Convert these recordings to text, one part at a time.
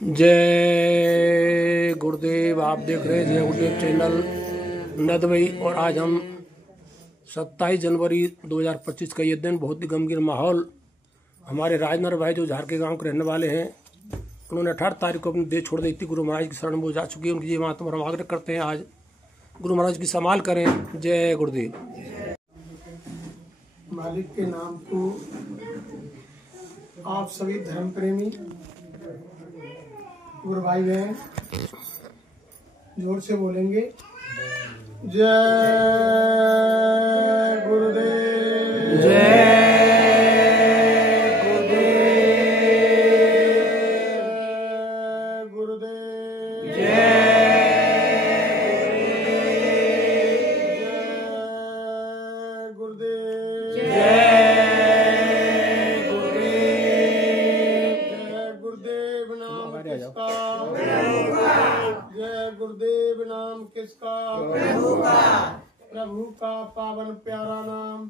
जय गुरुदेव। आप देख रहे हैं जय गुरुदेव चैनल नदवई। और आज हम 27 जनवरी 2025 का ये दिन, बहुत ही गमगीन माहौल। हमारे राजनर भाई जो झार के गांव के रहने वाले हैं, उन्होंने 18 तारीख को अपनी देह छोड़ दी थी। गुरु महाराज की शरण में वो जा चुकी है। उनकी महात्मा हम आग्रह करते हैं आज गुरु महाराज की संभाल करें। जय गुरुदेव। मालिक के नाम को आप सभी धर्म प्रेमी गुरु भाई बहन जोर से बोलेंगे। जय गुरुदेव। जय गुरुदेव। जय गुरुदेव। जय गुरुदेव नाम किसका? जय गुरुदेव नाम किसका? प्रभु का पावन प्यारा नाम।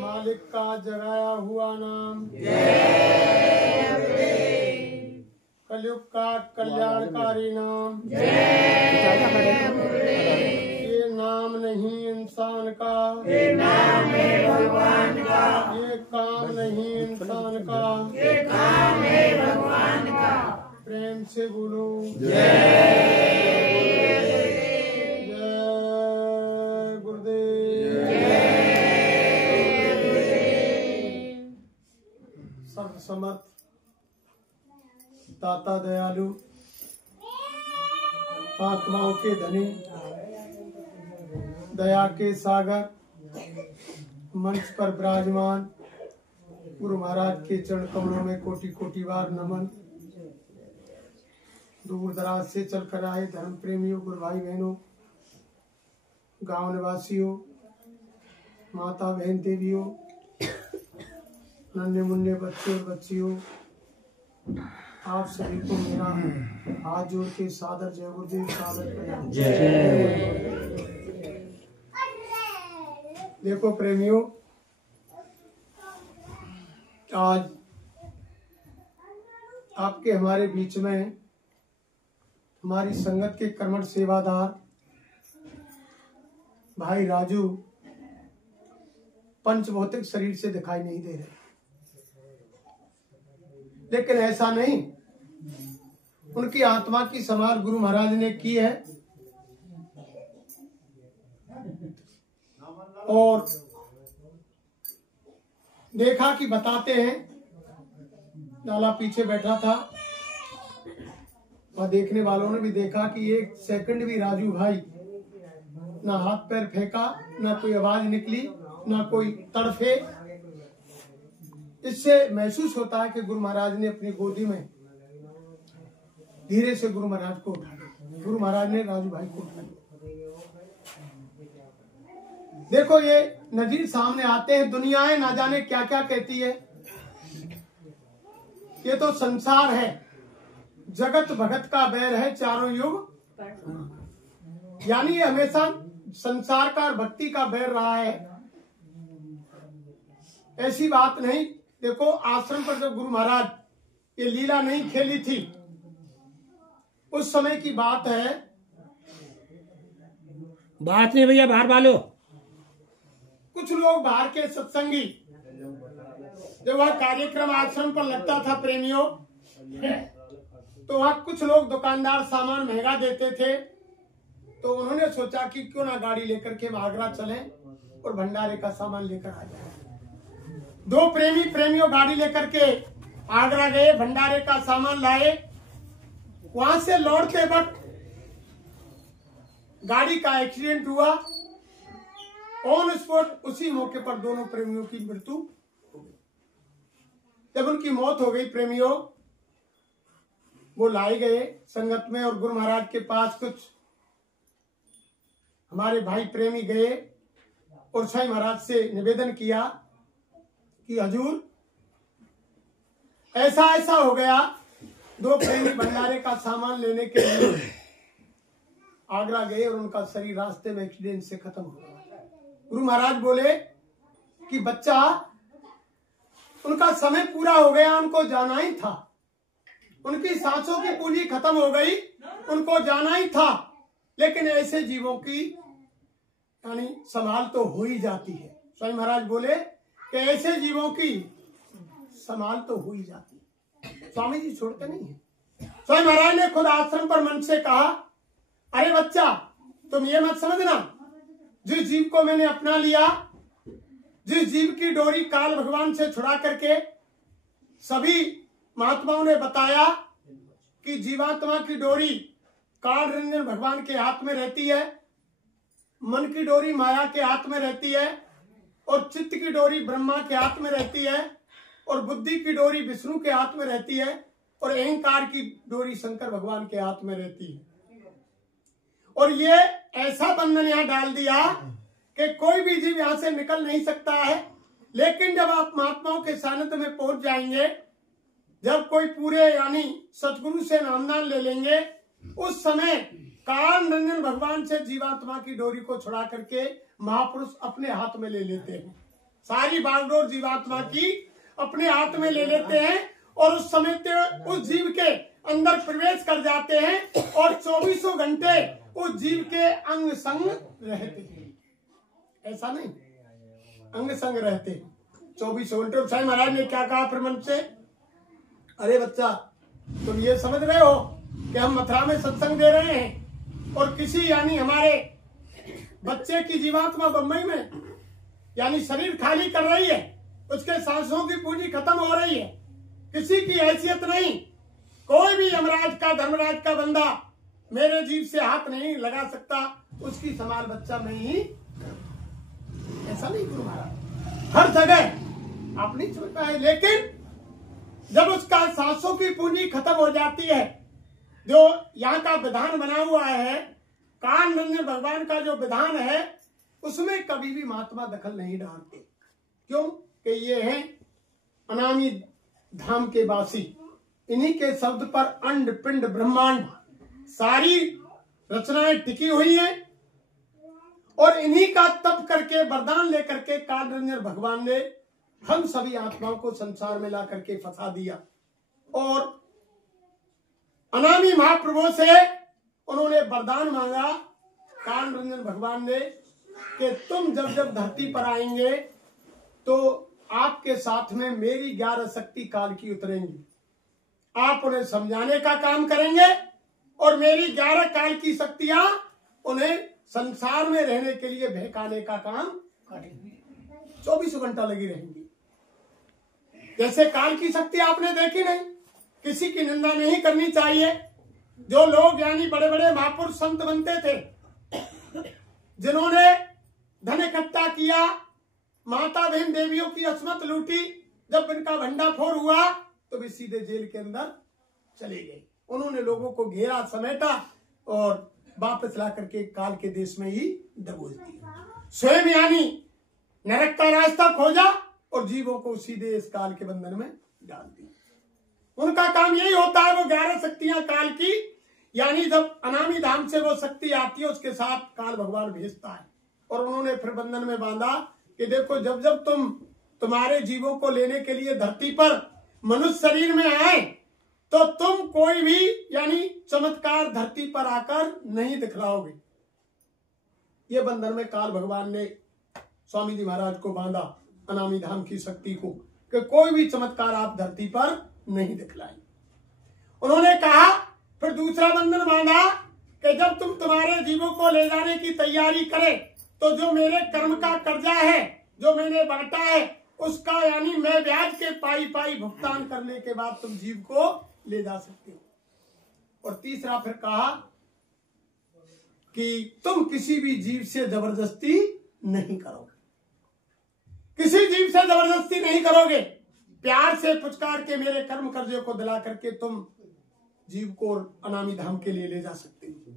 मालिक का जगाया हुआ नाम। कलयुग का कल्याणकारी नाम। ये नाम नहीं इंसान का, ये नाम है भगवान का। ये काम नहीं इंसान का, ये काम है भगवान का। प्रेम से बोलो जय गुरुदेव। सर्वसमर्थ दाता दयालु आत्माओं के धनी दया के सागर मंच पर विराजमान गुरु महाराज के चरण कमलों में कोटि कोटि बार नमन। दूर दराज से चलकर आए धर्म प्रेमियों, गुरु भाई बहनों, गांव निवासियों, माता बहन देवियों, नन्हे मुन्ने बच्चे और बच्चियों, आप सभी को मेरा हाथ जोड़ के सादर जय गुरुदेव सादर प्रणाम। देखो प्रेमियों, आज आपके हमारे बीच में हमारी संगत के कर्मठ सेवादार भाई राजू पंचभौतिक शरीर से दिखाई नहीं दे रहे, लेकिन ऐसा नहीं, उनकी आत्मा की संभाल गुरु महाराज ने की है। और देखा कि बताते हैं, लाला पीछे बैठा था और देखने वालों ने भी देखा कि एक सेकंड भी राजू भाई ना हाथ पैर फेंका, ना कोई आवाज निकली, ना कोई तड़फे। इससे महसूस होता है कि गुरु महाराज ने अपनी गोदी में धीरे से गुरु महाराज को उठा लिया। गुरु महाराज ने राजू भाई को उठा लिया। देखो, ये नजीर सामने आते हैं, दुनियाएं ना जाने क्या क्या कहती है। ये तो संसार है, जगत भगत का बैर है चारों युग। यानी ये हमेशा संसार का और भक्ति का बैर रहा है। ऐसी बात नहीं। देखो, आश्रम पर जब गुरु महाराज ये लीला नहीं खेली थी, उस समय की बात है। बात नहीं भैया, बाहर वालों, कुछ लोग बाहर के सत्संगी, जब वह कार्यक्रम आश्रम पर लगता था प्रेमियों, तो वहाँ कुछ लोग दुकानदार सामान महंगा देते थे। तो उन्होंने सोचा कि क्यों ना गाड़ी लेकर के आगरा चलें और भंडारे का सामान लेकर आ जाए। दो प्रेमियों गाड़ी लेकर के आगरा गए, भंडारे का सामान लाए। वहां से लौटते वक्त गाड़ी का एक्सीडेंट हुआ। ऑन स्पॉट उसी मौके पर दोनों प्रेमियों की मृत्यु हो गई। जब उनकी मौत हो गई प्रेमियों, वो लाए गए संगत में और गुरु महाराज के पास कुछ हमारे भाई प्रेमी गए और साईं महाराज से निवेदन किया कि हजूर, ऐसा ऐसा हो गया। दो प्रेमी भंडारे का सामान लेने के लिए आगरा गए और उनका शरीर रास्ते में एक्सीडेंट से खत्म हो गया। गुरु महाराज बोले कि बच्चा, उनका समय पूरा हो गया, उनको जाना ही था, उनकी सांसों की पूंजी खत्म हो गई, उनको जाना ही था। लेकिन ऐसे जीवों की यानी संभाल तो हो ही जाती है। स्वामी महाराज बोले कि ऐसे जीवों की संभाल तो हो ही जाती है, स्वामी जी छोड़ते नहीं है। स्वामी महाराज ने खुद आश्रम पर मन से कहा, अरे बच्चा तुम ये मत समझना, जिस जीव को मैंने अपना लिया, जिस जीव की डोरी काल भगवान से छुड़ा करके सभी महात्माओं ने बताया कि जीवात्मा की डोरी काल रंजन भगवान के हाथ में रहती है, मन की डोरी माया के हाथ में रहती है, और चित्त की डोरी ब्रह्मा के हाथ में रहती है, और बुद्धि की डोरी विष्णु के हाथ में रहती है, और अहंकार की डोरी शंकर भगवान के हाथ में रहती है। और ये ऐसा बंधन यहां डाल दिया कि कोई भी जीव यहां से निकल नहीं सकता है। लेकिन जब आप महात्माओं के सानिध्य में पहुंच जाएंगे, जब कोई पूरे यानी सतगुरु से नामदान ले लेंगे, उस समय काल रंजन भगवान से जीवात्मा की डोरी को छुड़ा करके महापुरुष अपने हाथ में ले लेते हैं, सारी बागडोर जीवात्मा की अपने हाथ में ले लेते हैं, और उस समय उस जीव के अंदर प्रवेश कर जाते हैं, और 24 घंटे उस जीव के अंग संग रहते हैं। ऐसा नहीं, अंग संग रहते हैं 24 घंटे। साईं महाराज ने क्या कहा फिर मन से, अरे बच्चा तुम ये समझ रहे हो कि हम मथुरा में सत्संग दे रहे हैं, और किसी यानी हमारे बच्चे की जीवात्मा बम्बई में यानी शरीर खाली कर रही है, उसके सांसों की पूंजी खत्म हो रही है, किसी की हैसियत नहीं, कोई भी यमराज का धर्मराज का बंदा मेरे जीव से हाथ नहीं लगा सकता, उसकी संभाल बच्चा मैं ही। ऐसा नहीं गुरु महाराज, हर जगह आप नहीं समझ पाए। लेकिन जब उसका सांसों की पूंजी खत्म हो जाती है, जो यहाँ का विधान बना हुआ है, काल रंजन भगवान का जो विधान है, उसमें कभी भी महात्मा दखल नहीं डालते। क्यों कि ये है अनामी धाम के वासी, इन्हीं के शब्द पर अंड पिंड ब्रह्मांड सारी रचनाएं टिकी हुई है, और इन्हीं का तप करके वरदान लेकर के काल रंजन भगवान ने हम सभी आत्माओं को संसार में ला करके फंसा दिया। और अनामी महाप्रभु से उन्होंने वरदान मांगा काल रंजन भगवान ने कि तुम जब जब धरती पर आएंगे तो आपके साथ में मेरी 11 शक्ति काल की उतरेंगी, आप उन्हें समझाने का काम करेंगे, और मेरी 11 काल की शक्तियां उन्हें संसार में रहने के लिए बहकाने का काम करेंगे, 24 घंटा लगी रहेंगी। जैसे काल की शक्ति आपने देखी नहीं, किसी की निंदा नहीं करनी चाहिए। जो लोग यानी बड़े बड़े महापुरुष संत बनते थे, जिन्होंने धन इकट्ठा किया, माता बहन देवियों की अस्मत लूटी, जब इनका भंडाफोड़ हुआ तो वे सीधे जेल के अंदर चले गए। उन्होंने लोगों को घेरा, समेटा और वापस ला करके काल के देश में ही दबोच दिया। स्वयं यानी नरक का रास्ता खोजा और जीवों को सीधे इस काल के बंधन में डाल दिया। उनका काम यही होता है, वो 11 शक्तियां काल की, यानी जब अनामी धाम से वो शक्ति आती है उसके साथ काल भगवान भेजता है। और उन्होंने फिर बंधन में बांधा कि देखो जब जब तुम्हारे जीवों को लेने के लिए धरती पर मनुष्य शरीर में आए तो तुम कोई भी यानी चमत्कार धरती पर आकर नहीं दिखलाओगे। ये बंधन में काल भगवान ने स्वामी जी महाराज को बांधा, अनामी धाम की शक्ति को, कि कोई भी चमत्कार आप धरती पर नहीं दिखलाएं। उन्होंने कहा फिर दूसरा बंधन बांधा कि जब तुम तुम्हारे जीवों को ले जाने की तैयारी करे तो जो मेरे कर्म का कर्जा है, जो मैंने बांटा है, उसका यानी मैं ब्याज के पाई पाई भुगतान करने के बाद तुम जीव को ले जा सकते हो। और तीसरा फिर कहा कि तुम किसी भी जीव से जबरदस्ती नहीं करोगे, किसी जीव से जबरदस्ती नहीं करोगे, प्यार से पुचकार के मेरे कर्म कर्जे को दिला करके तुम जीव को अनामी धाम के लिए ले जा सकते हो।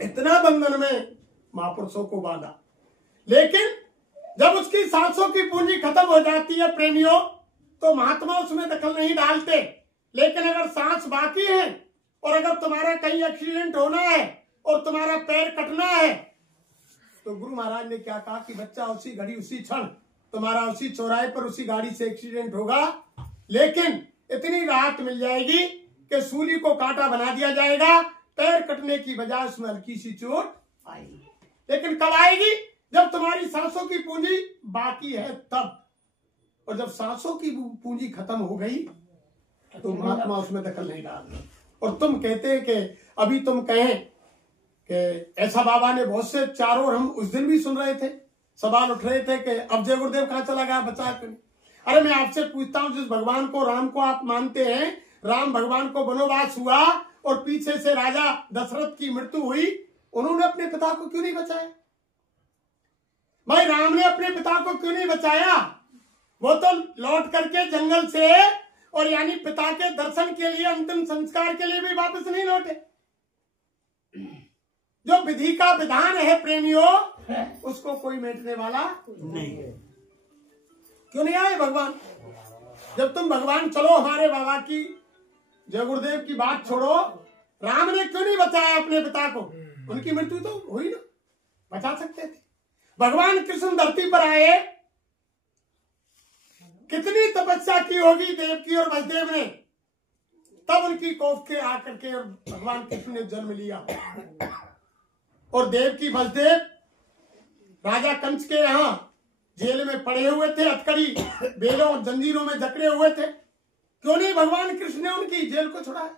इतना बंधन में महापुरुषों को बांधा। लेकिन जब उसकी सांसों की पूंजी खत्म हो जाती है प्रेमियों, तो महात्मा उसमें दखल नहीं डालते। लेकिन अगर सांस बाकी है और अगर तुम्हारा कहीं एक्सीडेंट होना है और तुम्हारा पैर कटना है, तो गुरु महाराज ने क्या कहा कि बच्चा उसी घड़ी उसी क्षण तुम्हारा उसी चौराहे पर उसी गाड़ी से एक्सीडेंट होगा, लेकिन इतनी राहत मिल जाएगी कि सूली को कांटा बना दिया जाएगा, पैर कटने की बजाय उसमें हल्की सी चोट आएगी। लेकिन कब आएगी? जब तुम्हारी सांसों की पूंजी बाकी है तब। और जब सांसों की पूंजी खत्म हो गई तो महात्मा उसमें दखल नहीं डालते। और तुम कहते हैं कि अभी तुम कहें कि ऐसा बाबा ने बहुत से चारों, और हम उस दिन भी सुन रहे थे, सवाल उठ रहे थे कि अब जय गुरुदेव कहाँ चला गया, बचा क्यों नहीं? अरे मैं आपसे पूछता हूं, जिस भगवान को, राम को आप मानते हैं, राम भगवान को वनवास हुआ और पीछे से राजा दशरथ की मृत्यु हुई, उन्होंने अपने पिता को क्यों नहीं बचाया? भाई राम ने अपने पिता को क्यों नहीं बचाया? वो तो लौट करके जंगल से, और यानी पिता के दर्शन के लिए, अंतिम संस्कार के लिए भी वापस नहीं लौटे। जो विधि का विधान है प्रेमियों, उसको कोई मेटने वाला नहीं। क्यों नहीं आए भगवान? जब तुम भगवान, चलो हमारे बाबा की, जय गुरुदेव की बात छोड़ो, राम ने क्यों नहीं बचाया अपने पिता को? उनकी मृत्यु तो हुई ना, बचा सकते थे। भगवान कृष्ण धरती पर आए, कितनी तपस्या की होगी देवकी और वसुदेव ने, तब उनकी कोख के आकर के और भगवान कृष्ण ने जन्म लिया। और देवकी वसुदेव राजा कंस के यहाँ जेल में पड़े हुए थे, हथकड़ी बेलों और जंजीरों में जकड़े हुए थे। क्यों नहीं भगवान कृष्ण ने उनकी जेल को छुड़ाया?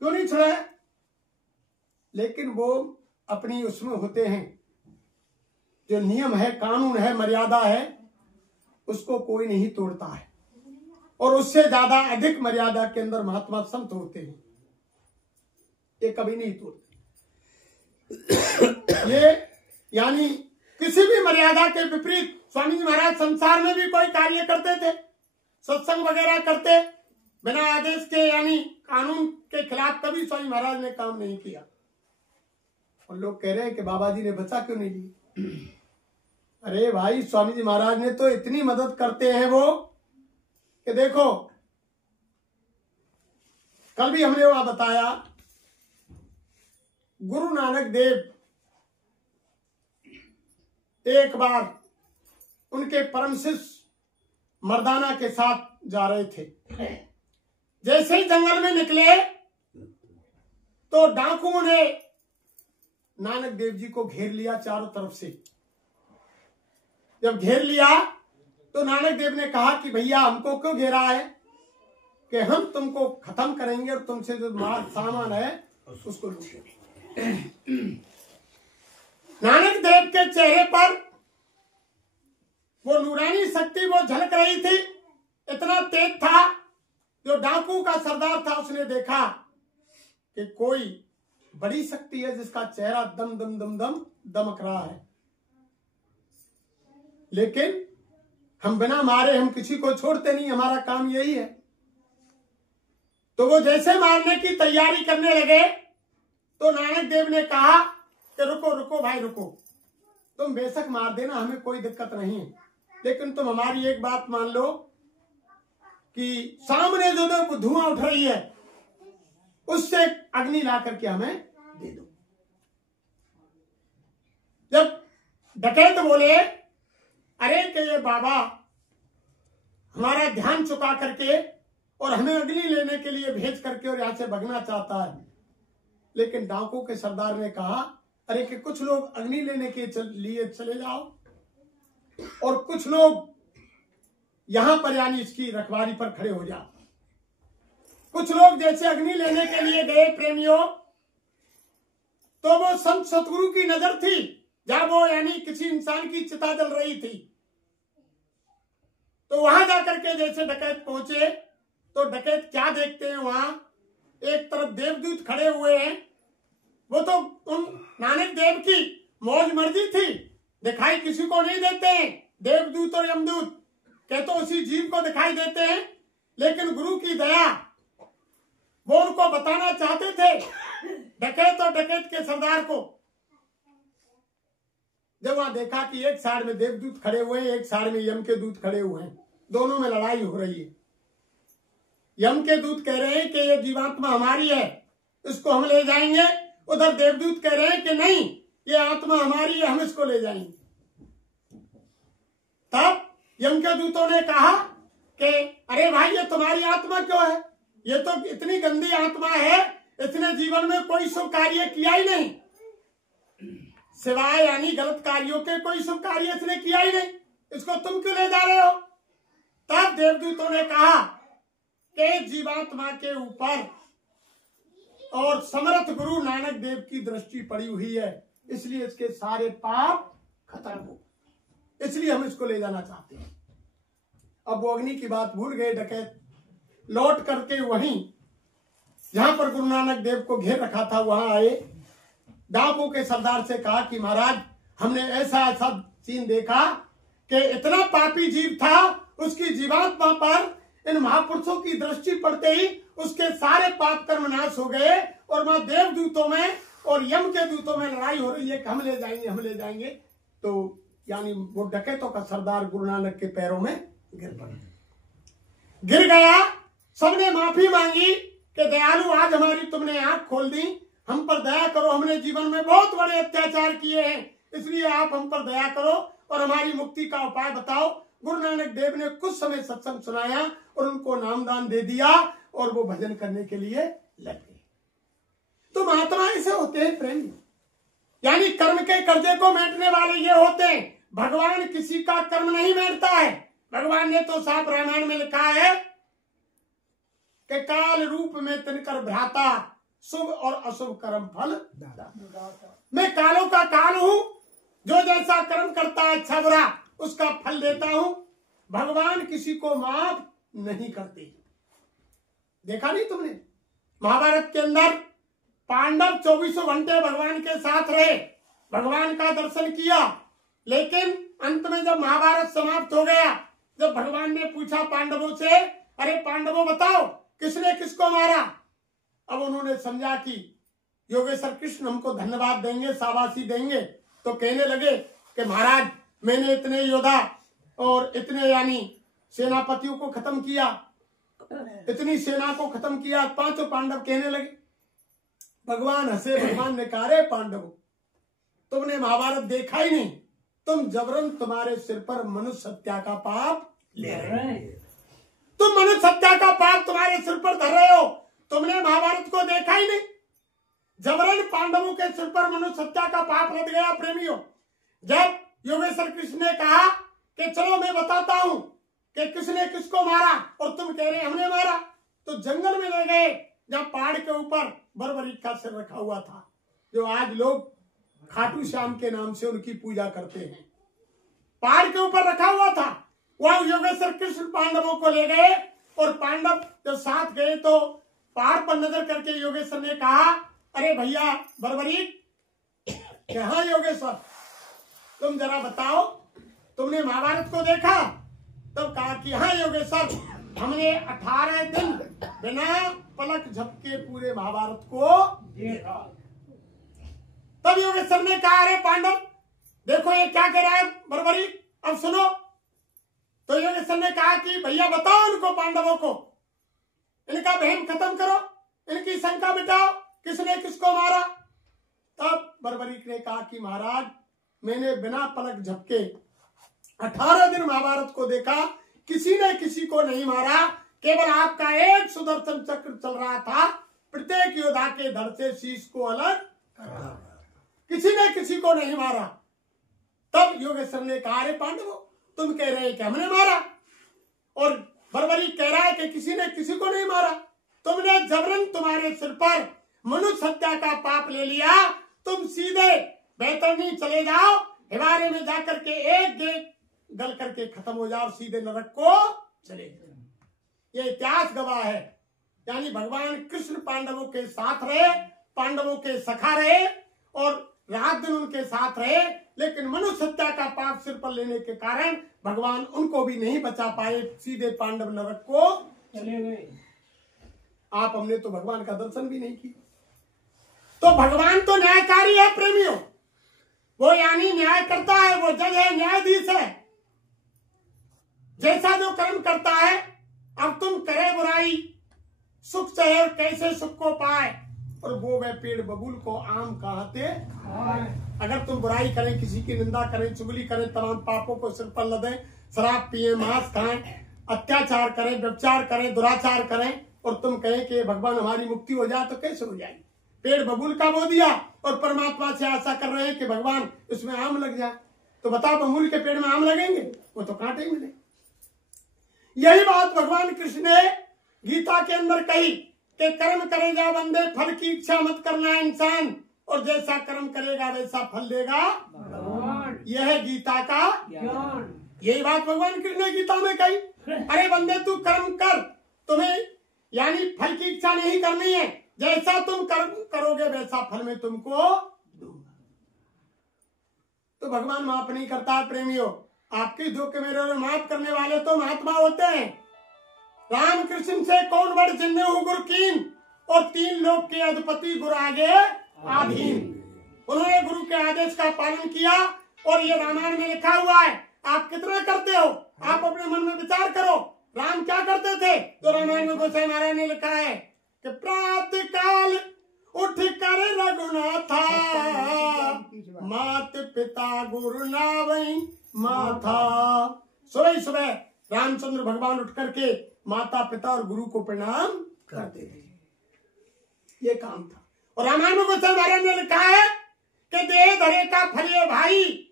क्यों नहीं छुड़ाया? लेकिन वो अपनी उसमें होते हैं, जो नियम है, कानून है, मर्यादा है, उसको कोई नहीं तोड़ता है। और उससे ज्यादा अधिक मर्यादा के अंदर महात्मा संत होते हैं, ये कभी नहीं तोड़ते। ये यानी किसी भी मर्यादा के विपरीत स्वामी जी महाराज संसार में भी कोई कार्य करते थे, सत्संग वगैरह करते, बिना आदेश के यानी कानून के खिलाफ कभी स्वामी महाराज ने काम नहीं किया। और लोग कह रहे हैं कि बाबा जी ने बचा क्यों नहीं ली? अरे भाई, स्वामी जी महाराज ने तो इतनी मदद करते हैं वो कि देखो, कल भी हमने वहां बताया, गुरु नानक देव एक बार उनके परम शिष्य मर्दाना के साथ जा रहे थे। जैसे ही जंगल में निकले तो डाकुओं ने नानक देव जी को घेर लिया चारों तरफ से। जब घेर लिया तो नानक देव ने कहा कि भैया हमको क्यों घेरा है? कि हम तुमको खत्म करेंगे और तुमसे जो माल सामान है उसको लूटेंगे। नानक देव के चेहरे पर वो नूरानी शक्ति वो झलक रही थी, इतना तेज था। जो डाकू का सरदार था उसने देखा कि कोई बड़ी शक्ति है जिसका चेहरा दम दम दम दम दमक रहा है, लेकिन हम बिना मारे हम किसी को छोड़ते नहीं, हमारा काम यही है। तो वो जैसे मारने की तैयारी करने लगे तो नानक देव ने कहा कि रुको रुको भाई रुको, तुम बेशक मार देना, हमें कोई दिक्कत नहीं है, लेकिन तुम हमारी एक बात मान लो कि सामने जो धुआं उठ रही है उससे अग्नि ला करके हमें दे दो। जब डकैत बोले अरे कि ये बाबा हमारा ध्यान चुका करके और हमें अग्नि लेने के लिए भेज करके और यहां से भगना चाहता है, लेकिन डाकू के सरदार ने कहा अरे कि कुछ लोग अग्नि लेने के लिए चले जाओ और कुछ लोग यहां पर यानी इसकी रखवाली पर खड़े हो जाओ। कुछ लोग जैसे अग्नि लेने के लिए गए प्रेमियों, तो वो संत सतगुरु की नजर थी जहां वो यानी किसी इंसान की चिता जल रही थी। तो वहां जाकर के जैसे डकैत पहुंचे तो डकैत क्या देखते हैं, वहां एक तरफ देवदूत खड़े हुए हैं। वो तो उन नानक देव की मौज मर्जी थी, दिखाई किसी को नहीं देते हैं। देवदूत और यमदूत कह तो उसी जीव को दिखाई देते हैं, लेकिन गुरु की दया वो उनको बताना चाहते थे डकैत और डकैत के सरदार को। जब वहां देखा कि एक साइड में देवदूत खड़े हुए हैं, एक साइड में यम के दूत खड़े हुए हैं, दोनों में लड़ाई हो रही है। यम के दूत कह रहे हैं कि ये जीवात्मा हमारी है, इसको हम ले जाएंगे। उधर देवदूत कह रहे हैं कि नहीं, ये आत्मा हमारी है, हम इसको ले जाएंगे। तब यम के दूतों ने कहा कि अरे भाई ये तुम्हारी आत्मा क्यों है, ये तो इतनी गंदी आत्मा है, इसने जीवन में कोई शुभ कार्य किया ही नहीं, सिवाय यानी गलत कार्यों के कोई शुभ कार्य इसने किया ही नहीं, इसको तुम क्यों ले जा रहे हो। तब देवदूतों ने कहा कि जीवात्मा के ऊपर और समर्थ गुरु नानक देव की दृष्टि पड़ी हुई है, इसलिए इसके सारे पाप खत्म हो, इसलिए हम इसको ले जाना चाहते हैं। अब वो अग्नि की बात भूल गए डकैत, लौट करके वहीं जहां पर गुरु नानक देव को घेर रखा था वहां आए, डाकू के सरदार से कहा कि महाराज हमने ऐसा ऐसा सीन देखा कि इतना पापी जीव था, उसकी जीवात्मा पर इन महापुरुषों की दृष्टि पड़ते ही उसके सारे पाप कर्म नाश हो गए, और वहां देवदूतों में और यम के दूतों में लड़ाई हो रही है कि हम ले जाएंगे हम ले जाएंगे। तो यानी वो डकैतों का सरदार गुरु नानक के पैरों में गिर पड़ा, गिर गया। सबने माफी मांगी कि दयालु आज हमारी तुमने आंख खोल दी, हम पर दया करो, हमने जीवन में बहुत बड़े अत्याचार किए हैं, इसलिए आप हम पर दया करो और हमारी मुक्ति का उपाय बताओ। गुरु नानक देव ने कुछ समय सत्संग सुनाया और उनको नामदान दे दिया और वो भजन करने के लिए लग गए। तो महात्मा ऐसे होते हैं प्रेम, यानी कर्म के कर्जे को मेटने वाले ये होते हैं। भगवान किसी का कर्म नहीं मेटता है, भगवान ने तो साफ रामायण में लिखा है कि काल रूप में तिनकर भ्राता, शुभ और अशुभ कर्म फल मैं कालों का काल हूं, जो जैसा कर्म करता है अच्छा बुरा उसका फल देता हूं। भगवान किसी को माफ नहीं करते। देखा नहीं तुमने महाभारत के अंदर पांडव 24 घंटे भगवान के साथ रहे, भगवान का दर्शन किया, लेकिन अंत में जब महाभारत समाप्त हो गया, जब भगवान ने पूछा पांडवों से, अरे पांडवों बताओ किसने किसको मारा, अब उन्होंने समझा कि योगेश्वर कृष्ण हमको धन्यवाद देंगे, शाबाशी देंगे, तो कहने लगे कि महाराज मैंने इतने योद्धा और इतने यानी सेनापतियों को खत्म किया, इतनी सेना को खत्म किया। पांचों पांडव कहने लगे, भगवान हंसे, भगवान ने कहा रे पांडव तुमने महाभारत देखा ही नहीं, तुम जबरन तुम्हारे सिर पर मनुष्य हत्या का पाप ले रहे हैं, तुम मनुष्य हत्या का पाप तुम्हारे सिर पर धर रहे हो, तुमने महाभारत को देखा ही नहीं। जबरन पांडवों के सिर पर मनुष्य हत्या का पाप लद गया। प्रेमियों, जब योगेश्वर कृष्ण ने कहा कि चलो मैं बताता हूं कि किसने किसको मारा, और तुम कह रहे हमने मारा, तो जंगल में ले गए जहां पहाड़ के ऊपर बर्बरीक का सिर रखा हुआ था, जो आज लोग खाटू श्याम के नाम से उनकी पूजा करते हैं। पहाड़ के ऊपर रखा हुआ था, वह योगेश्वर कृष्ण पांडवों को ले गए, और पांडव जब साथ गए तो पहाड़ पर नजर करके योगेश्वर ने कहा, अरे भैया बर्बरीक, हाँ योगेश्वर तुम जरा बताओ तुमने महाभारत को देखा। तब कहा कि हाँ योगेश्वर हमने 18 दिन बिना पलक झपके पूरे महाभारत को देखा। तब योगेश्वर ने कहा, अरे पांडव देखो ये क्या कह रहा है बर्बरीक, अब सुनो। तो योगेश्वर ने कहा कि भैया बताओ उनको, पांडवों को इनका बहम खत्म करो, इनकी शंका मिटाओ, किसने किसको मारा। तब बर्बरीक ने कहा कि महाराज मैंने बिना पलक झपके 18 दिन महाभारत को देखा, किसी ने किसी को नहीं मारा, केवल आपका एक सुदर्शन चक्र चल रहा था, प्रत्येक योद्धा के धड़ से शीश को अलग कर रहा था, किसी ने किसी को नहीं मारा। तब योगेश्वर ने कहा, अरे पांडवों तुम कह रहे हैं कि हमने मारा, और बर्बरीक कह रहा है कि किसी ने किसी को नहीं मारा, तुमने जबरन तुम्हारे सिर पर मनुष्य हत्या का पाप ले लिया, तुम सीधे बैतरणी चले जाओ, हिमालय में जाकर के एक गेट गल करके खत्म हो जाओ और सीधे नरक को चले जाओ। ये इतिहास गवाह है, यानी भगवान कृष्ण पांडवों के साथ रहे, पांडवों के सखा रहे और रात दिन उनके साथ रहे, लेकिन मनुष्य हत्या का पाप सिर पर लेने के कारण भगवान उनको भी नहीं बचा पाए, सीधे पांडव नरक को चले गए। आप हमने तो भगवान का दर्शन भी नहीं किया। तो भगवान तो न्यायकारी है प्रेमियों, वो यानी न्याय करता है, वो जज है, न्यायाधीश है। जैसा जो कर्म करता है, अब तुम करे बुराई सुख चाहे कैसे सुख को पाए, और वो वह पेड़ बबूल को आम कहते। अगर तुम बुराई करें, किसी की निंदा करें, चुगली करें, तमाम पापों को सिर पर लदें, शराब पिए, मांस खाएं, अत्याचार करें, व्यभिचार करें, दुराचार करें, और तुम कहें कि भगवान हमारी मुक्ति हो जाए, तो कैसे हो जाएगी? पेड़ बबूल का बो दिया और परमात्मा से आशा कर रहे हैं कि भगवान इसमें आम लग जाए। तो बताओ, बबूल के पेड़ में आम लगेंगे? वो तो कांटे ही मिले। यही बात भगवान कृष्ण ने गीता के अंदर कही कि कर्म करे जा बंदे, फल की इच्छा मत करना इंसान, और जैसा कर्म करेगा वैसा फल देगा भगवान। यह है गीता का ज्ञान। यही बात भगवान कृष्ण ने गीता में कही। अरे बंदे, तू कर्म कर, तुम्हें यानी फल की इच्छा नहीं करनी है, जैसा तुम कर्म करोगे वैसा फल में तुमको दूंगा। तो भगवान माफ नहीं करता है प्रेमियों। आपके दुख मेरे माफ करने वाले तो महात्मा होते हैं। राम कृष्ण से कौन बड़ जिन्ने गुरु कीन, और 3 लोक के अधिपति गुरु आगे आधीन। उन्होंने गुरु के आदेश का पालन किया, और ये रामायण में लिखा हुआ है। आप कितना करते हो? आप अपने मन में विचार करो। राम क्या करते थे? तो रामायण में गोसाई महाराज ने लिखा है कि प्रातः काल उठ कर रघुनाथा, मात पिता गुरु नावई माथा। सुबह सुबह रामचंद्र भगवान उठ करके माता पिता और गुरु को प्रणाम करते थे। ये काम था। और रामायण में गोसाई महाराज ने लिखा है कि देह धरे का फलिए भाई,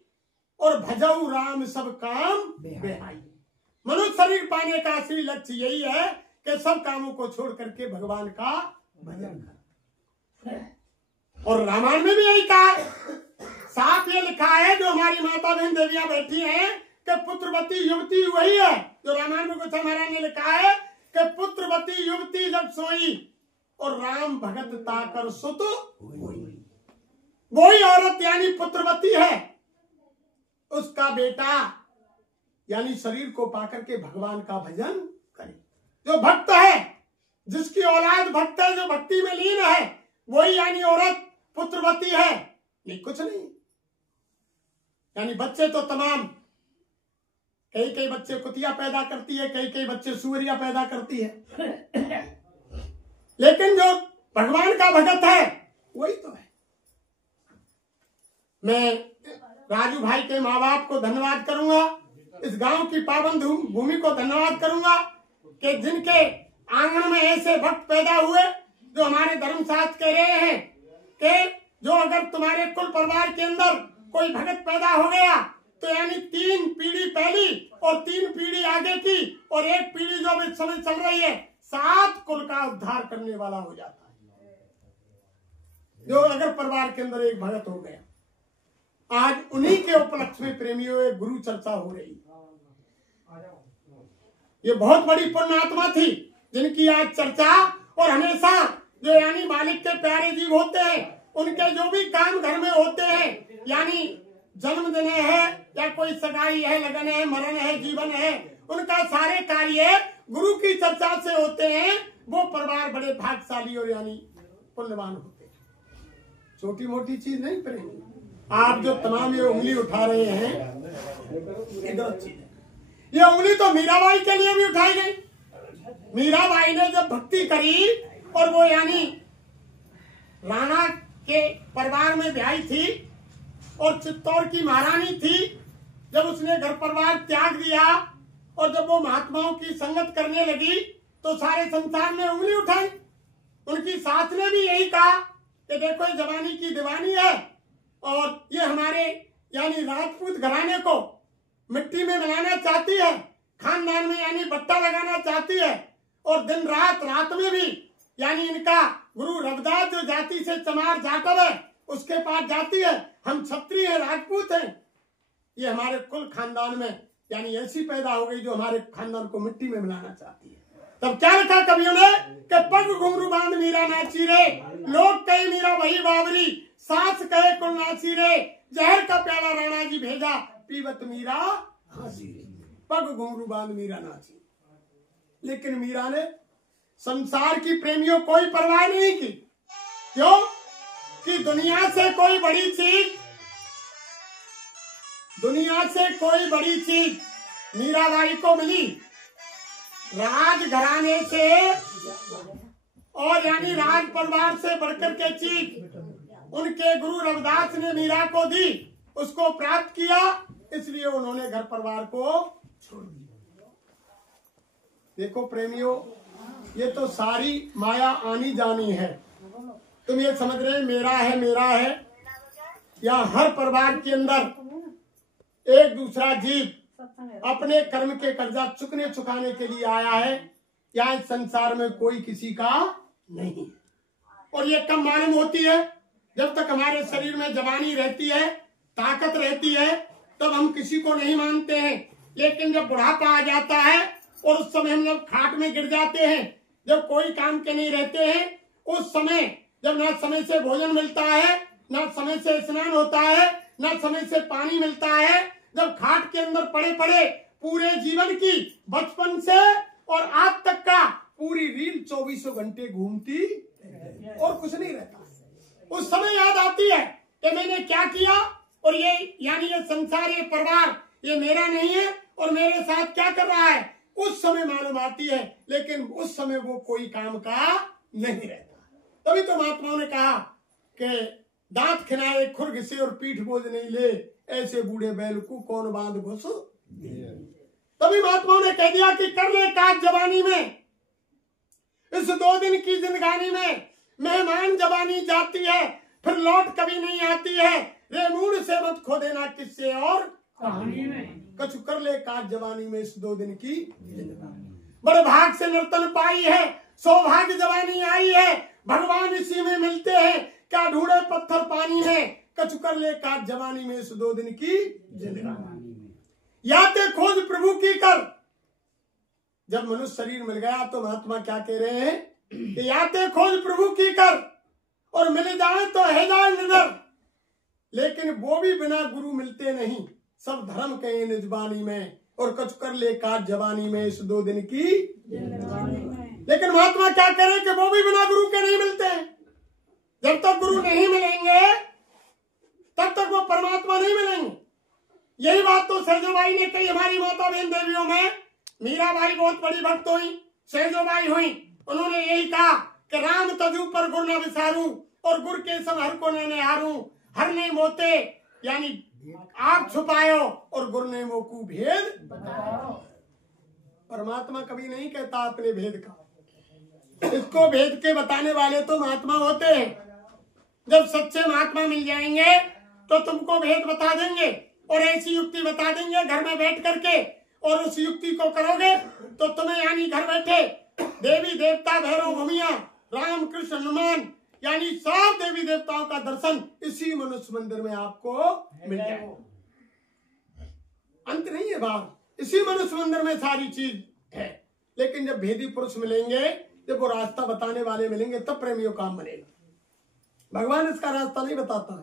और भजऊ राम सब काम बेहाई। मनुष्य शरीर पाने का असली लक्ष्य यही है कि सब कामों को छोड़ करके भगवान का भजन कर। और रामायण में भी यही कहा है। साथ ये लिखा है, जो हमारी माता बहन देवियां बैठी हैं, कि पुत्रवती युवती वही है जो रामायण में गोसाई महाराज ने लिखा है कि पुत्रवती युवती जब सोई, और राम भगत ताकर सुत वही औरत यानी पुत्रवती है, उसका बेटा यानी शरीर को पाकर के भगवान का भजन करे। जो भक्त है, जिसकी औलाद भक्त है, जो भक्ति में लीन है, वही यानी औरत पुत्रवती है। नहीं, कुछ नहीं। यानी बच्चे तो तमाम, कई कई बच्चे कुतिया पैदा करती है, कई कई बच्चे सुअरिया पैदा करती है, लेकिन जो भगवान का भगत है वही तो है। मैं राजू भाई के माँ बाप को धन्यवाद करूंगा, इस गांव की पावन भूमि को धन्यवाद करूंगा कि जिनके आंगन में ऐसे भक्त पैदा हुए, जो हमारे धर्मशास्त्र कह रहे हैं कि जो अगर तुम्हारे कुल परिवार के अंदर कोई भगत पैदा हो गया, तो यानी 3 पीढ़ी पहली और 3 पीढ़ी आगे की और 1 पीढ़ी जो अभी समय चल रही है, 7 कुल का उद्धार करने वाला हो जाता है। जो अगर परिवार के अंदर एक भगत हो गया। आज उन्हीं के उपलक्ष्य में प्रेमियों एक गुरु चर्चा हो रही। ये बहुत बड़ी पुण्यात्मा थी जिनकी आज चर्चा, और हमेशा जो यानी मालिक के प्यारे जीव होते हैं, उनके जो भी काम घर में होते हैं, यानी जन्मदिन है या कोई सगाई है, लगन है, मरण है, जीवन है, उनका सारे कार्य गुरु की चर्चा से होते हैं। वो परिवार बड़े भाग्यशाली और यानी पुण्यवान होते हैं। छोटी मोटी चीज नहीं प्रेमी। आप जो तमाम ये उंगली उठा रहे हैं, ये गलत चीज है। ये उंगली तो मीराबाई के लिए भी उठाई गई। मीराबाई ने जब भक्ति करी, और वो यानी राणा के परिवार में ब्याही थी और चित्तौड़ की महारानी थी, जब उसने घर परिवार त्याग दिया और जब वो महात्माओं की संगत करने लगी, तो सारे संसार ने उंगली उठाई। उनकी सास ने भी यही कहा कि देखो ये जवानी की दीवानी है, और ये हमारे यानी राजपूत घराने को मिट्टी में मिलाना चाहती है, खानदान में यानी बट्टा लगाना चाहती है, और दिन रात में भी यानी इनका गुरु रविदास जो जाति से चमार जाटव है, उसके पास जाती है। हम क्षत्रिय है, राजपूत हैं, ये हमारे कुल खानदान में यानी ऐसी पैदा हो गई जो हमारे खानदान को मिट्टी में मिलाना चाहती है। तब क्या लिखा कवियों ने कि पग घुंघरू बांध मीरा नाची रे, लोग कहे मीरा वही बावरी, सास कहे कुल नाची रे, जहर का प्याला राणा जी भेजा, पीवत मीरा हंसी रे। पग घुंघरू बांध मीरा नाची। लेकिन मीरा ने संसार की प्रेमियों कोई परवाह नहीं की। क्यों? कि दुनिया से कोई बड़ी चीज मीराबाई को मिली, राजघराने से और यानी राज परिवार से बढ़कर के चीज उनके गुरु रविदास ने मीरा को दी, उसको प्राप्त किया, इसलिए उन्होंने घर परिवार को छोड़ दी। देखो प्रेमियों, ये तो सारी माया आनी जानी है। तुम ये समझ रहे मेरा है, या हर परिवार के अंदर एक दूसरा जीव अपने कर्म के कर्जा चुकाने के लिए आया है, या इस संसार में कोई किसी का नहीं। और ये कब मालूम होती है? जब तक हमारे शरीर में जवानी रहती है, ताकत रहती है, तब हम किसी को नहीं मानते हैं। लेकिन जब बुढ़ापा आ जाता है और उस समय हम लोग खाट में गिर जाते हैं, जब कोई काम के नहीं रहते हैं, उस समय जब ना समय से भोजन मिलता है, ना समय से स्नान होता है, ना समय से पानी मिलता है, जब खाट के अंदर पड़े पड़े पूरे जीवन की बचपन से और आज तक का पूरी रील 24 घंटे घूमती और कुछ नहीं रहता, उस समय याद आती है कि मैंने क्या किया, और ये यानी ये संसार, ये परिवार, ये मेरा नहीं है और मेरे साथ क्या कर रहा है, उस समय मालूम आती है। लेकिन उस समय वो कोई काम का नहीं रहता। तभी तो महात्माओं ने कहा कि दांत खिनाए खुर घिसे और पीठ बोझ नहीं ले, ऐसे बूढ़े बैल को कौन बांध घुस। तभी महात्माओं ने कह दिया कि कर ले काज जवानी में, इस 2 दिन की जिंदगानी में मेहमान जवानी जाती है, फिर लौट कभी नहीं आती है, रे मूड से मत खो देना किससे और कहानी में। कछु कर ले काज जवानी में, इस 2 दिन की बड़े भाग से नर्तन पाई है, सौभाग्य जवानी आई है, भगवान इसी में मिलते हैं, क्या ढूंढे पत्थर पानी में, कछु कर ले काज जवानी में, इस 2 दिन की जिंदगानी। याते खोज प्रभु की कर। जब मनुष्य शरीर मिल गया तो महात्मा क्या कह रहे हैं कि याते खोज प्रभु की कर, और मिल जाए तो है जाए निडर। लेकिन वो भी बिना गुरु मिलते नहीं, सब धर्म कहे निजबानी में, और कछु कर ले काज जवानी में, इस 2 दिन की। लेकिन महात्मा क्या कह रहे हैं कि वो भी बिना गुरु के नहीं मिलते हैं। जब तक गुरु नहीं मिलेंगे तब तक वो परमात्मा नहीं मिलेंगे। यही बात तो सहजोबाई ने कही। हमारी माता बहन देवियों में मीराबाई बहुत बड़ी भक्त हुई, सहजोबाई हुई। उन्होंने यही कहा कि राम तजू पर गुर न विसारू, और गुर के सब हर को न हारू, हर ने मोते यानी आप छुपायो, और गुर ने मोकू भेद बताओ। परमात्मा कभी नहीं कहता अपने भेद का, इसको भेद के बताने वाले तो महात्मा होते हैं। जब सच्चे महात्मा मिल जाएंगे तो तुमको भेद बता देंगे, और ऐसी युक्ति बता देंगे घर में बैठ करके, और उस युक्ति को करोगे तो तुम्हें यानी घर बैठे देवी देवता भैरव भूमिया राम कृष्ण हनुमान यानी सब देवी देवताओं का दर्शन इसी मनुष्य मंदिर में आपको मिल जाएगा। अंत नहीं है बात, इसी मनुष्य मंदिर में सारी चीज है। लेकिन जब भेदी पुरुष मिलेंगे, जब वो रास्ता बताने वाले मिलेंगे, तब प्रेमियों काम बनेगा। भगवान इसका रास्ता नहीं बताता है,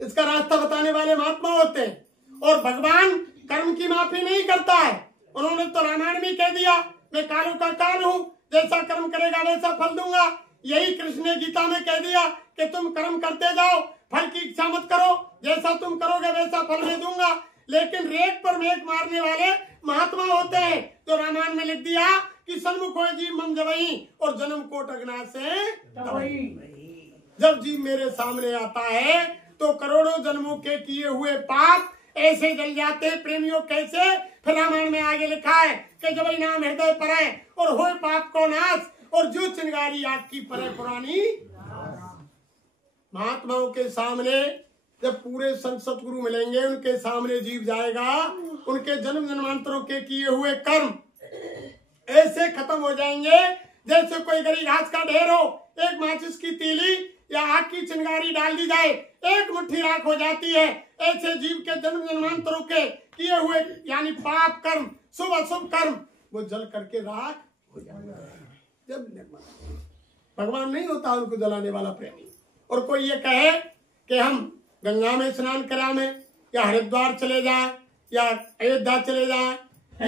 इसका रास्ता बताने वाले महात्मा होते हैं। और भगवान कर्म की माफी नहीं करता है। उन्होंने तो रामायण में कह दिया, मैं कालों का काल हूं, जैसा कर्म करेगा वैसा फल दूंगा। यही कृष्ण ने गीता में कह दिया कि तुम कर्म करते जाओ, फल की इच्छा मत करो, जैसा तुम करोगे वैसा फल मैं दूंगा। लेकिन रेत पर मेघ मारने वाले महात्मा होते हैं, जो रामायण में लिख दिया कि सन्मुख हो जीव मम जवई, और जन्म कोट अग्ना से दवई। जब जीव मेरे सामने आता है तो करोड़ों जन्मों के किए हुए पाप ऐसे जल जाते हैं। प्रेमियों कैसे? फिर रामायण में आगे लिखा है कि जब नाम हृदय पर है और हो पाप को नाश, और जो चिंगारी आग की परे पुरानी। महात्माओं के सामने जब पूरे संत सतगुरु मिलेंगे, उनके सामने जीव जाएगा, उनके जन्म जन्मांतरों के किए हुए कर्म ऐसे खत्म हो जाएंगे जैसे कोई गरी घास का ढेर हो, एक माचिस की तीली या आग की चिंगारी डाल दी जाए, एक मुट्ठी राख हो जाती है। ऐसे जीव के जन्म जन्मांतरों के किए हुए यानी पाप कर्म, शुभ अशुभ कर्म, वो जल करके राख हो जाता है। जब भगवान नहीं होता उनको जलाने वाला प्रेमी। और कोई ये कहे कि हम गंगा में स्नान करावें, या हरिद्वार चले जाएं, या अयोध्या चले जाएं,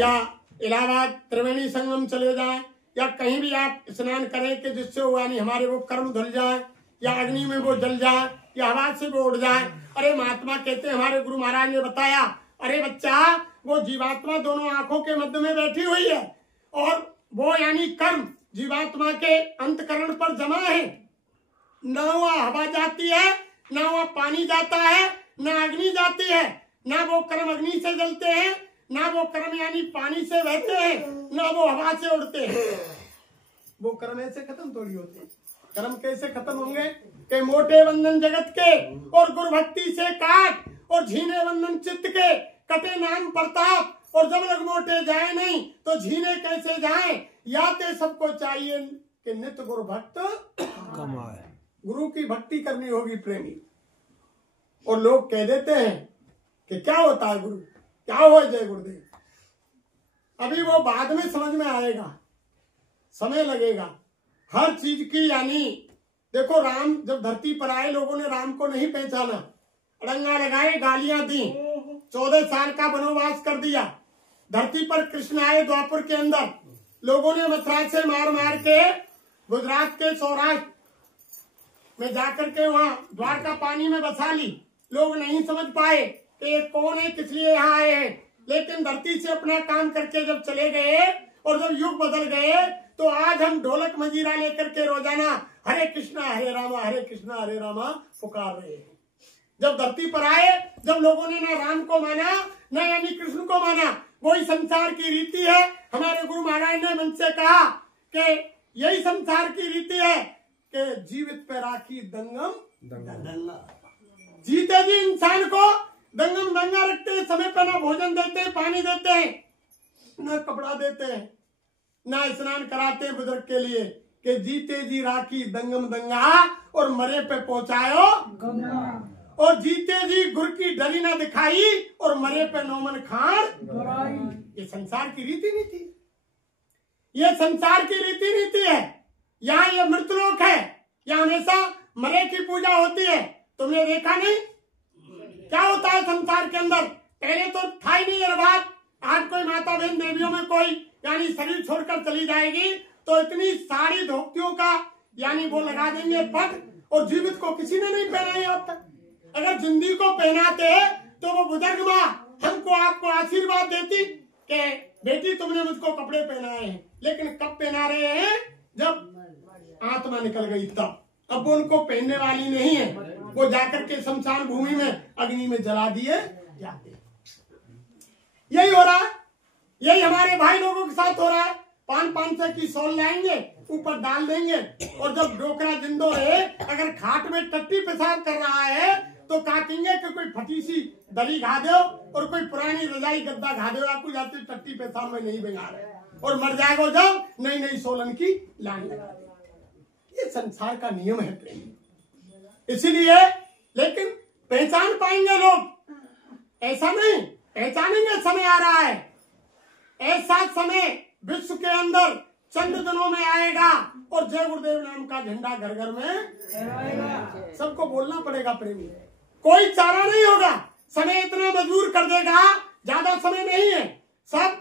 या इलाहाबाद त्रिवेणी संगम चले जाएं, या कहीं भी आप स्नान करें कि जिससे वो यानी हमारे वो कर्म धुल जाए, या अग्नि में वो जल जाए, या हवा से वो उड़ जाए। अरे महात्मा कहते हैं, हमारे गुरु महाराज ने बताया, अरे बच्चा वो जीवात्मा दोनों आंखों के मध्य में बैठी हुई है, और वो यानी कर्म जीवात्मा के अंतकरण पर जमा है। न वह हवा जाती है, न वह पानी जाता है, न अग्नि जाती है, न वो कर्म अग्नि से जलते हैं, ना वो कर्म यानी पानी से बहते हैं, ना वो हवा से उड़ते हैं। वो कर्म ऐसे खत्म थोड़ी होते हैं। कर्म कैसे खत्म होंगे कि मोटे बंधन जगत के और गुरु भक्ति से काट, और झीने बंधन चित्त के कटे नाम प्रताप, और जब लग मोटे जाए नहीं तो झीने कैसे जाए। याते सबको चाहिए कि नित्य गुरु भक्त कमाए। गुरु की भक्ति करनी होगी प्रेमी। और लोग कह देते हैं कि क्या होता है गुरु, क्या हो जय गुरुदेव। अभी वो बाद में समझ में आएगा, समय लगेगा हर चीज की। यानी देखो, राम जब धरती पर आए लोगों ने राम को नहीं पहचाना, अड़ंगा लगाए, गालियां दी, 14 साल का वनवास कर दिया। धरती पर कृष्ण आए द्वापर के अंदर, लोगों ने मथुरा से मार मार के गुजरात के सौराष्ट्र में जाकर के वहां द्वारका पानी में बसा ली। लोग नहीं समझ पाए कि ये कौन है, किस लिए यहाँ आए हैं। लेकिन धरती से अपना काम करके जब चले गए और जब युग बदल गए, तो आज हम ढोलक मंजीरा लेकर के रोजाना हरे कृष्णा हरे कृष्णा हरे रामा पुकार रहे हैं। जब धरती पर आए, जब लोगों ने ना राम को माना ना यानी कृष्ण को माना, वही संसार की रीति है। हमारे गुरु महाराज ने मन से कहा कि यही संसार की रीति है कि जीवित पे राखी दंगम दंगा। जीते जी इंसान को दंगम दंगा रखते हैं, समय पर ना भोजन देते हैं, पानी देते हैं, ना कपड़ा देते हैं, ना स्नान कराते हैं बुजुर्ग के लिए कि जीते जी राखी दंगम दंगा, और मरे पे पहुंचायो गंगा। और जीते जी गुर की डरी ना दिखाई, और मरे पे नौमन खान। ये संसार की रीति नीति, ये संसार की रीति नीति है। यहाँ ये मृतलोक है, यहाँ हमेशा मरे की पूजा होती है। तुमने देखा नहीं क्या होता है संसार के अंदर? पहले तो था ही नहीं ये बात। आज कोई माता बहन देवियों में कोई यानी शरीर छोड़कर चली जाएगी तो इतनी सारी धोतियों का यानी वो लगा देंगे पट, और जीवित को किसी ने नहीं पहनाई अब तक। अगर जिंदगी को पहनाते तो वो बुजुर्ग माँ हमको आपको आशीर्वाद देती कि बेटी तुमने मुझको कपड़े पहनाए हैं। लेकिन कब पहना रहे हैं? जब आत्मा निकल गई तब। अब वो उनको पहनने वाली नहीं है, वो जाकर के शमशान भूमि में अग्नि में जला दिए जाते। यही हो रहा है, यही हमारे भाई लोगों के साथ हो रहा है। 500 की सौल लाएंगे, ऊपर डाल देंगे, और जब डोकरा जिंदो रहे, अगर खाट में टट्टी पेशाब कर रहा है तो काटेंगे कि कोई फटी सी दरी घा दो और कोई पुरानी रजाई गद्दा घा दो, आपको जाते टट्टी पेशाब में नहीं बिगाड़ रहे, और मर जाएगा जब नई नई सोलन की लाइन लगा दे। ये संसार का नियम है प्रेम। इसीलिए लेकिन पहचान पाएंगे लोग, ऐसा नहीं पहचानेंगे। समय आ रहा है, ऐसा समय विश्व के अंदर चंद दिनों में आएगा, और जय गुरुदेव नाम का झंडा घर घर में सबको बोलना पड़ेगा प्रेमी। कोई चारा नहीं होगा, समय इतना मजबूर कर देगा, ज्यादा समय नहीं है। सब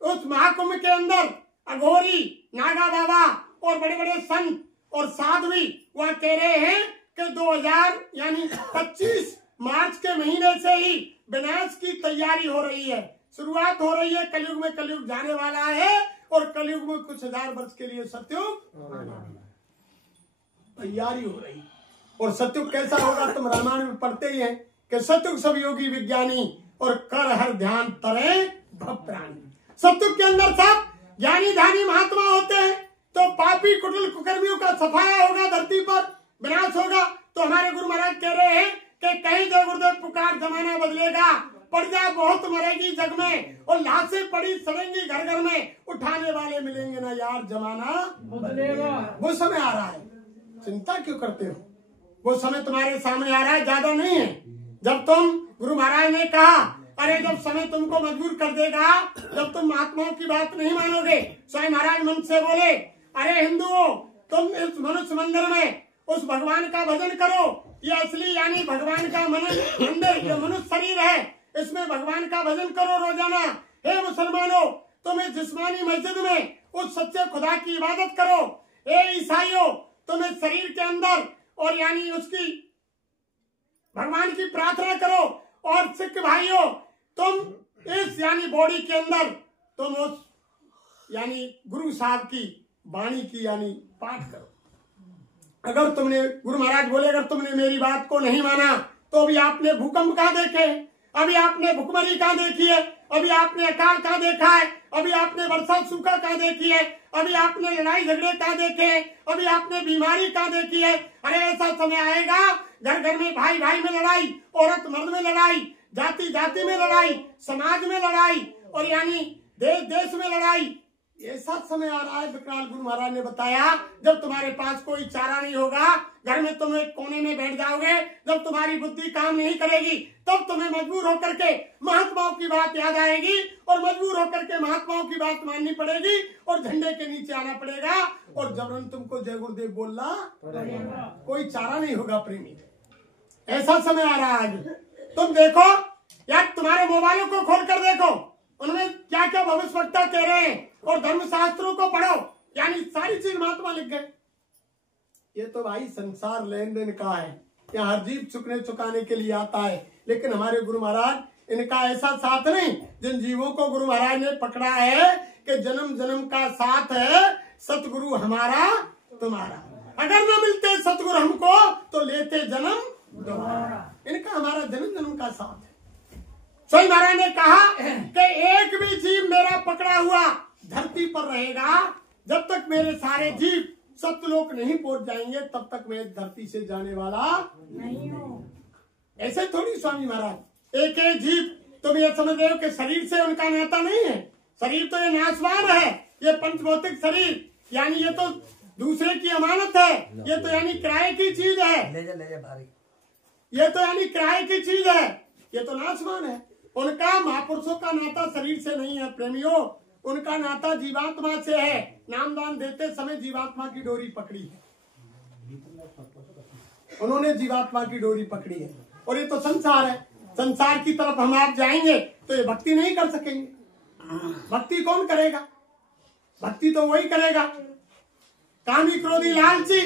उस महाकुंभ के अंदर अघोरी, नागा बाबा और बड़े बड़े संत और साध्वी वह कह रहे हैं कि 2025 मार्च के महीने से ही विनाश की तैयारी हो रही है, शुरुआत हो रही है। कलयुग में कलयुग जाने वाला है, और कलयुग में कुछ हजार वर्ष के लिए सत्युग तैयारी हो रही। और सत्युग कैसा होगा? तुम रामायण में पढ़ते ही हैं कि सत्युग सब योगी विज्ञानी, और कर हर ध्यान तरे भक्तरानी। सत्युग के अंदर सब ज्ञानी ध्यानी महात्मा होते हैं, तो पापी कुटिल कुकर्मियों का सफाया होगा, धरती पर विनाश होगा। तो हमारे गुरु महाराज कह रहे हैं कि कहीं जय गुरुदेव पुकार, जमाना बदलेगा, प्रजा बहुत मरेगी जग में, और लाशें पड़ी सड़ेंगी घर घर में, उठाने वाले मिलेंगे ना यार, जमाना बदलेगा। वो समय आ रहा है, चिंता क्यों करते हो? वो समय तुम्हारे सामने आ रहा है, ज्यादा नहीं है। जब तुम गुरु महाराज ने कहा, अरे जब समय तुमको मजबूर कर देगा, जब तुम महात्माओं की बात नहीं मानोगे। स्वयं महाराज मन से बोले, अरे हिंदुओं, तुम इस मनुष्य मंदिर में उस भगवान का भजन करो। ये असली यानी भगवान का मंदिर, ये मनुष्य शरीर है, इसमें भगवान का भजन करो रोजाना। हे मुसलमानों, तुम इस जिस्मानी मस्जिद में उस सच्चे खुदा की इबादत करो। हे ईसाइयों, तुम इस शरीर के अंदर और यानी उसकी भगवान की प्रार्थना करो। और सिख भाइयों, तुम इस यानी बॉडी के अंदर तुम उस यानी गुरु साहब की वाणी की यानी पाठ करो। अगर तुमने, गुरु महाराज बोले, अगर तुमने मेरी बात को नहीं माना तो अभी आपने भूकंप कहाँ देखे, अभी आपने भुखमरी कहाँ देखी है, अभी आपने अकाल कहाँ देखा है, अभी आपने वर्षा सूखा कहाँ देखी है, अभी आपने लड़ाई झगड़े कहाँ देखे हैं, अभी आपने बीमारी कहाँ देखी है। अरे ऐसा समय आएगा घर घर में भाई भाई में लड़ाई, औरत मर्द में लड़ाई, जाति जाति में लड़ाई, समाज में लड़ाई, और यानी देश देश में लड़ाई। ऐसा समय आ रहा है, विकराल गुरु महाराज ने बताया, जब तुम्हारे पास कोई चारा नहीं होगा, घर में तुम एक कोने में बैठ जाओगे, जब तुम्हारी बुद्धि काम नहीं करेगी, तब तुम्हें मजबूर होकर के महात्माओं की बात याद आएगी, और मजबूर होकर के महात्माओं की बात माननी पड़ेगी, और झंडे के नीचे आना पड़ेगा, और जबरन तुमको जय गुरुदेव बोलना कोई चारा नहीं होगा। प्रेमी, ऐसा समय आ रहा है। तुम देखो यार, तुम्हारे मोबाइलों को खोल कर देखो, उनमें क्या क्या भविष्यवक्ता कह रहे हैं, और धर्मशास्त्रों को पढ़ो, यानी सारी चीज महात्मा लिख गए। ये तो भाई संसार लेन देन का है, यहाँ हर जीव चुकने चुकाने के लिए आता है, लेकिन हमारे गुरु महाराज इनका ऐसा साथ नहीं। जिन जीवों को गुरु महाराज ने पकड़ा है कि जन्म जन्म का साथ है सतगुरु हमारा तुम्हारा, अगर न मिलते सतगुरु हमको तो लेते जन्म दोबारा। इनका हमारा जन्म जन्म का साथ है। स्वामी महाराज ने कहा कि एक भी जीव मेरा पकड़ा हुआ धरती पर रहेगा, जब तक मेरे सारे जीव सत्यलोक नहीं पहुंच जाएंगे तब तक मैं धरती से जाने वाला नहीं हूँ। ऐसे थोड़ी स्वामी महाराज, एक एक जीव तुम ये समझ रहे हो कि शरीर से उनका नाता नहीं है। शरीर तो ये नाशवान है, ये पंचभौतिक शरीर, यानी ये तो दूसरे की अमानत है, ये तो यानी किराए की चीज है, ले जा भारी, ये तो यानी किराए की चीज है, ये तो नाशवान है। उनका महापुरुषों का नाता शरीर से नहीं है प्रेमियों, उनका नाता जीवात्मा से है। नामदान देते समय जीवात्मा की डोरी पकड़ी है, उन्होंने जीवात्मा की डोरी पकड़ी है। और ये तो संसार है, संसार की तरफ हम आप जाएंगे तो ये भक्ति नहीं कर सकेंगे। भक्ति कौन करेगा? भक्ति तो वही करेगा कामी क्रोधी लालची,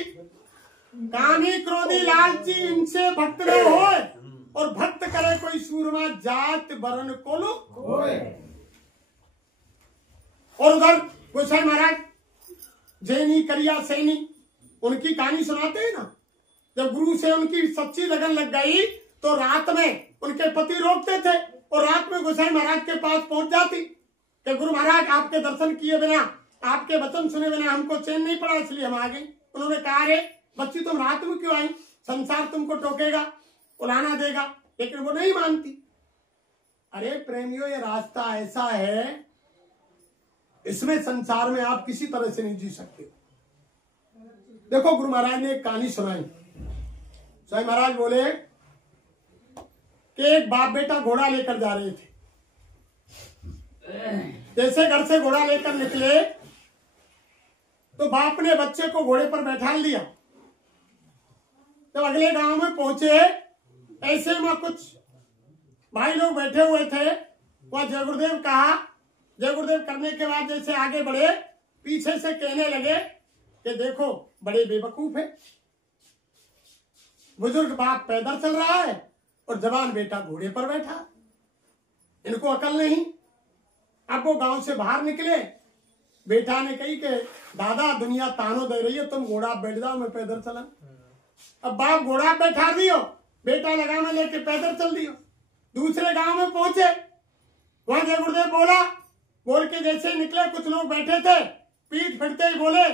कामी क्रोधी लालची इनसे भक्त न होए, और भक्त करे कोई सूरमा जात वर्ण कोलो होए। और उधर गोसाई महाराज जैनी करिया सैनी, उनकी कहानी सुनाते हैं ना, जब गुरु से उनकी सच्ची लगन लग गई तो रात में उनके पति रोकते थे, और रात में गोसाई महाराज के पास पहुंच जाती कि गुरु महाराज आपके दर्शन किए बिना, आपके वचन सुने बिना हमको चैन नहीं पड़ा, इसलिए हम आ गए। उन्होंने कहा अरे बच्ची तुम रात में क्यों आई, संसार तुमको टोकेगा, उलाना देगा, लेकिन वो नहीं मानती। अरे प्रेमियों, ये रास्ता ऐसा है, इसमें संसार में आप किसी तरह से नहीं जी सकते। देखो गुरु महाराज ने एक कहानी सुनाई। स्वामी महाराज बोले कि एक बाप बेटा घोड़ा लेकर जा रहे थे। जैसे घर से घोड़ा लेकर निकले तो बाप ने बच्चे को घोड़े पर बैठा लिया। जब अगले गांव में पहुंचे, ऐसे में कुछ भाई लोग बैठे हुए थे, वह जय गुरुदेव कहा। जय गुरुदेव करने के बाद जैसे आगे बढ़े, पीछे से कहने लगे कि देखो बड़े बेवकूफ है, बुजुर्ग बाप पैदल चल रहा है और जवान बेटा घोड़े पर बैठा, इनको अकल नहीं। अब वो गांव से बाहर निकले, बेटा ने कही कि दादा दुनिया तानो दे रही है, तुम घोड़ा बैठ जाओ, मैं पैदल चला। अब बाप घोड़ा बैठा दियो, बेटा लगाम लेके पैदल चल दियो। दूसरे गांव में पहुंचे, वहां जय गुरुदेव बोल के जैसे निकले, कुछ लोग बैठे थे, पीठ फिरते ही बोले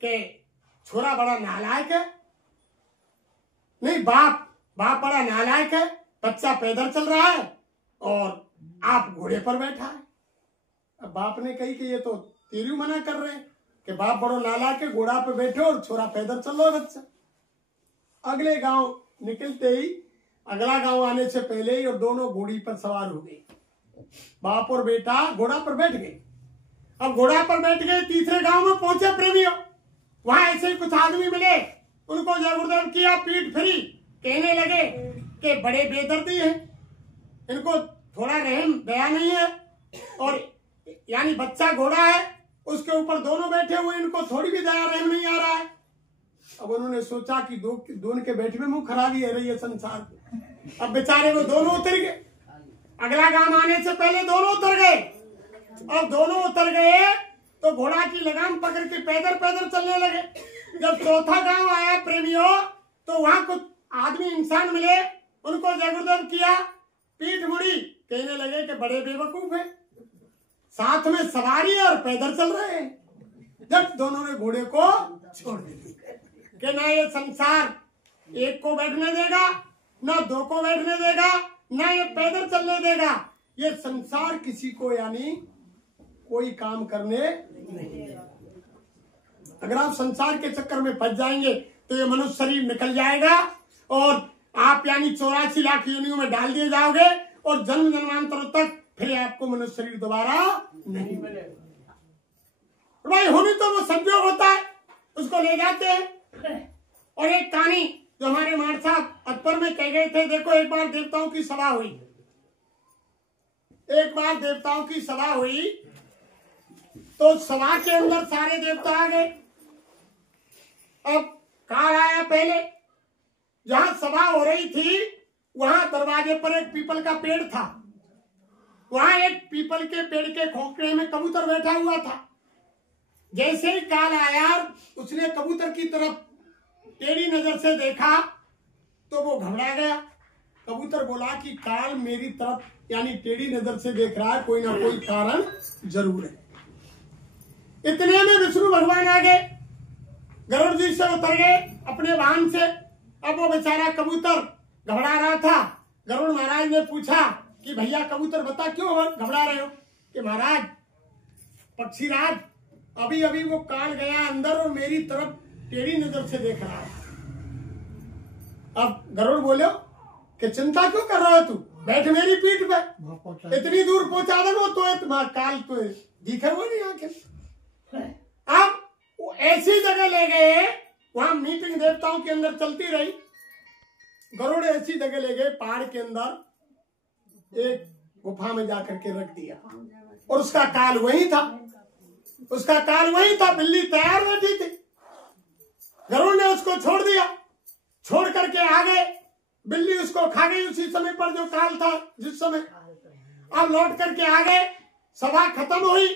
कि छोरा बड़ा नालायक है। नहीं, बाप बड़ा नालायक है, बच्चा पैदल चल रहा है और आप घोड़े पर बैठा है। अब बाप ने कही कि ये तो तेरी मना कर रहे हैं कि बाप बड़ो नालायक है, घोड़ा पे बैठे और छोरा पैदल चल रहा है बच्चा। अगले गांव निकलते ही, अगला गांव आने से पहले ही, और दोनों घोड़ी पर सवार हो गए। बाप और बेटा घोड़ा पर बैठ गए। अब घोड़ा पर बैठ गए, तीसरे गांव में पहुंचे प्रेमियों, वहां ऐसे ही कुछ आदमी मिले, उनको जय गुरुदेव किया, पीठ फिरी, कहने लगे कि बड़े बेदर्दी हैं, इनको थोड़ा रहम दया नहीं है, और यानी बच्चा घोड़ा है, उसके ऊपर दोनों बैठे हुए, इनको थोड़ी भी दया रहम नहीं आ रहा है। अब उन्होंने सोचा कि दोनों के बैठे में मुंह खराबी है रही है संसार। अब बेचारे वो दोनों उतर गए, अगला गांव आने से पहले दोनों उतर गए। अब दोनों उतर गए तो घोड़ा की लगाम पकड़ के पैदल पैदल चलने लगे। जब चौथा गांव आया प्रेमियों, तो वहां कुछ आदमी इंसान मिले, उनको जय गुरुदेव किया, पीठ मुड़ी, कहने लगे कि बड़े बेवकूफ है, साथ में सवारी है और पैदल चल रहे हैं। जब दोनों ने घोड़े को छोड़ दिया कि ना ये संसार एक को बैठने देगा, ना दो को बैठने देगा, ना ये पैदल चलने देगा। ये संसार किसी को यानी कोई काम करने नहीं देगा। अगर आप संसार के चक्कर में फंस जाएंगे तो ये मनुष्य शरीर निकल जाएगा और आप यानी 84 लाख योनियों में डाल दिए जाओगे और जन्म जन्मांतरों तक फिर आपको मनुष्य शरीर दोबारा नहीं मिलेगा। भाई होनी तो वो संयोग होता है, उसको ले जाते हैं। और एक कहानी जो हमारे मार साहब अकबर में कह गए थे, देखो एक बार देवताओं की सभा हुई, एक बार देवताओं की सभा हुई तो सभा के अंदर सारे देवता आ गए। अब कहा आया, पहले जहां सभा हो रही थी वहां दरवाजे पर एक पीपल का पेड़ था, वहां एक पीपल के पेड़ के खोखले में कबूतर बैठा हुआ था। जैसे ही काल आया उसने कबूतर की तरफ टेढ़ी नजर से देखा तो वो घबरा गया। कबूतर बोला कि काल मेरी तरफ यानी टेढ़ी नजर से देख रहा है, कोई ना कोई कारण जरूर है। इतने में विष्णु भगवान आ गए, गरुड़ जी से उतर गए अपने वाहन से। अब वो बेचारा कबूतर घबरा रहा था। गरुड़ महाराज ने पूछा कि भैया कबूतर बता क्यों घबरा रहे हो? कि महाराज पक्षीराज अभी अभी वो काल गया अंदर और मेरी तरफ टेढ़ी नजर से देख रहा है। अब गरुड़ बोलो कि चिंता क्यों कर रहा है तू, बैठ मेरी पीठ पे, इतनी दूर पहुंचा दे वो तो काल तो दिखे हुए नहीं आके। अब वो ऐसी जगह ले गए, वहां मीटिंग देवताओं के अंदर चलती रही। गरुड़ ऐसी जगह ले गए पहाड़ के अंदर, एक गुफा में जाकर के रख दिया और उसका काल वही था, उसका काल वही था। बिल्ली तैयार बैठी थी, गरुड़ ने उसको छोड़ दिया, छोड़ करके आ गए। बिल्ली उसको खा गई उसी समय पर जो काल था जिस समय। अब लौट करके आ गए, सभा खत्म हुई।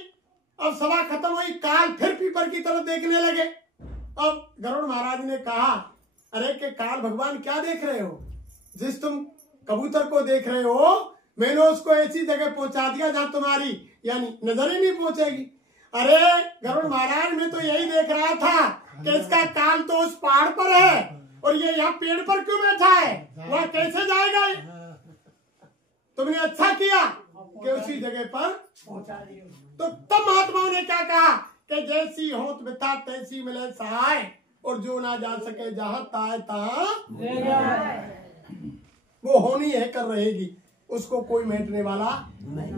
अब सभा खत्म हुई, काल फिर पीपर की तरफ देखने लगे। अब गरुड़ महाराज ने कहा, अरे के काल भगवान क्या देख रहे हो? जिस तुम कबूतर को देख रहे हो मैंने उसको ऐसी जगह पहुंचा दिया जहां तुम्हारी यानी नजर ही नहीं पहुंचेगी। अरे गरुड़ महाराज मैं तो यही देख रहा था कि इसका काल तो उस पहाड़ पर है और ये यहाँ पेड़ पर क्यों बैठा है, वह कैसे जाएगा? तुमने अच्छा किया कि उसी जगह पर पहुंचा दिया। तो तब महात्माओं ने क्या कहा कि जैसी होत बिता तैसी मिले सहाय, और जो ना जा सके जहां ताए तहां वो होनी है कर रहेगी, उसको कोई मेटने वाला नहीं,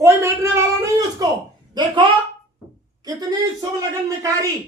कोई मेटने वाला नहीं उसको। देखो कितनी शुभ लगन निकारी